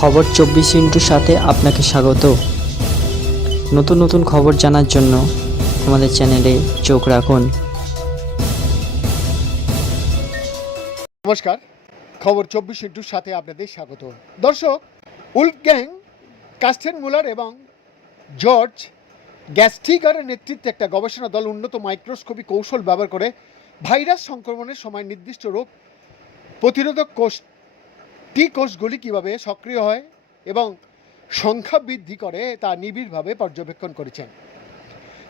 খবর চব্বিশ ইন্টুর সাথে আপনাকে স্বাগত। নতুন নতুন খবর জানার জন্য আমাদের চ্যানেলে চোখ রাখুন। নমস্কার, খবর চব্বিশ ইন্টুর সাথে আপনাদের স্বাগত। দর্শক, উল্ফ গ্যাং, কাস্টেন মুলার এবং জর্জ গ্যাস্টিগারের নেতৃত্বে একটা গবেষণা দল উন্নত মাইক্রোস্কোপি কৌশল ব্যবহার করে ভাইরাস সংক্রমণের সময় নির্দিষ্ট রোগ প্রতিরোধক কোষ টি কোষগুলি কীভাবে সক্রিয় হয় এবং সংখ্যা বৃদ্ধি করে তা নিবিড়ভাবে পর্যবেক্ষণ করেছেন।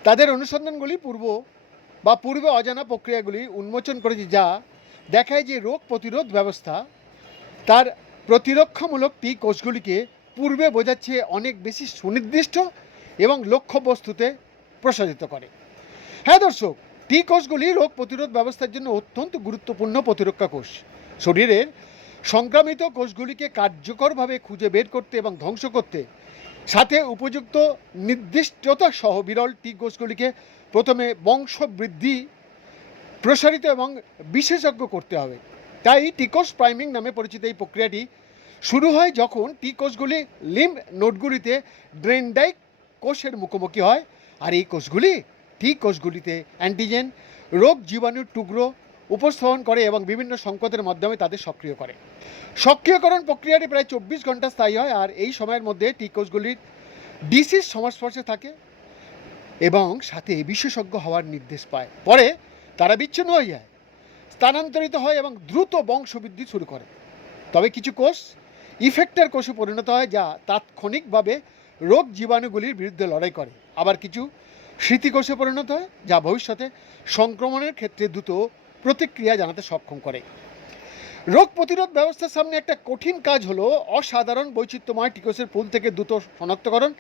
তাদের অনুসন্ধানগুলি পূর্ব বা পূর্বে অজানা প্রক্রিয়াগুলি উন্মোচন করেছে যা দেখায় যে রোগ প্রতিরোধ ব্যবস্থা তার প্রতিরক্ষামূলক টি কোষগুলিকে পূর্বে বোঝাচ্ছে অনেক বেশি সুনির্দিষ্ট এবং লক্ষ্যবস্তুতে প্রসারিত করে। হ্যাঁ দর্শক টি কোষগুলি রোগ প্রতিরোধ ব্যবস্থার জন্য অত্যন্ত গুরুত্বপূর্ণ প্রতিরক্ষা কোষ। শরীরের সংক্রামিত কোষগুলিকে কার্যকরভাবে খুঁজে বের করতে এবং ধ্বংস করতে। সাথে উপযুক্ত নির্দিষ্টতা সহ বিরল টি কোষগুলিকে প্রথমে বংশবৃদ্ধি প্রসারিত এবং বিশেষজ্ঞ করতে হবে। তাই টিকোস প্রাইমিং নামে পরিচিত এই প্রক্রিয়াটি শুরু হয় যখন টি কোষগুলি লিম্ব নোটগুলিতে ড্রেন্ডাইক কোষের মুখোমুখি হয়। আর এই কোষগুলি টি কোষগুলিতে অ্যান্টিজেন, রোগ, জীবাণুর টুকরো উপস্থাপন করে এবং বিভিন্ন সংকটের মাধ্যমে তাদের সক্রিয় করে। সক্রিয়করণ প্রক্রিয়াটি প্রায় চব্বিশ ঘণ্টা স্থায়ী হয় আর এই সময়ের মধ্যে টি কোষগুলির ডিসিজ সংস্পর্শে থাকে এবং সাথে বিশেষজ্ঞ হওয়ার নির্দেশ পায়। পরে তারা বিচ্ছিন্ন হয়ে যায়, স্থানান্তরিত হয় এবং দ্রুত বংশবৃদ্ধি শুরু করে। তবে কিছু কোষ ইফেক্টার কোষে পরিণত হয় যা তাৎক্ষণিকভাবে রোগ জীবাণুগুলির বিরুদ্ধে লড়াই করে। আবার কিছু স্মৃতিকোষে পরিণত হয় যা ভবিষ্যতে সংক্রমণের ক্ষেত্রে দ্রুত প্রতিক্রিয়া জানাতে সক্ষম করে। রোগ প্রতিরোধ ব্যবস্থার সামনে একটা কঠিন কাজ হলো অসাধারণ বৈচিত্র্যময় টিকোসের পুল থেকে দ্রুত শনাক্তকরণ,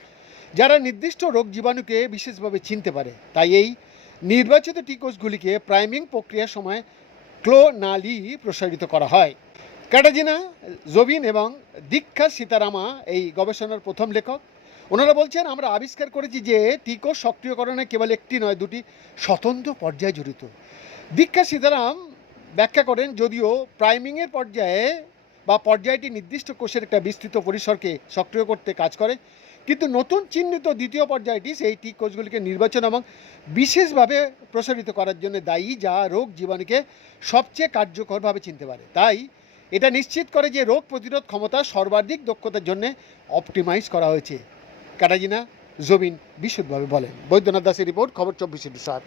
যারা নির্দিষ্ট রোগ জীবাণুকে বিশেষভাবে চিনতে পারে। তাই এই নির্বাচিত টিকোসগুলিকে প্রাইমিং প্রক্রিয়ার সময় ক্লোনালি প্রসারিত করা হয়। ক্যাটাজিনা, জবিন এবং দীক্ষা সীতারামা এই গবেষণার প্রথম লেখক। ওনারা বলছেন, আমরা আবিষ্কার করেছি যে টিকোস সক্রিয়করণে কেবল একটি নয়, দুটি স্বতন্ত্র পর্যায়ে জড়িত। দীক্ষা সীতারাম ব্যাখ্যা করেন, যদিও প্রাইমিংয়ের পর্যায়ে বা পর্যায়টি নির্দিষ্ট কোষের একটা বিস্তৃত পরিসরকে সক্রিয় করতে কাজ করে, কিন্তু নতুন চিহ্নিত দ্বিতীয় পর্যায়টি সেই টি কোষগুলিকে নির্বাচন এবং বিশেষভাবে প্রসারিত করার জন্য দায়ী, যা রোগ জীবাণুকে সবচেয়ে কার্যকরভাবে চিনতে পারে। তাই এটা নিশ্চিত করে যে রোগ প্রতিরোধ ক্ষমতা সর্বাধিক দক্ষতার জন্য অপটিমাইজ করা হয়েছে। কাটাজিনা জবিন বিশুদ্ধভাবে বলেন। বৈদ্যনাথ দাসের রিপোর্ট, খবর চব্বিশে সাত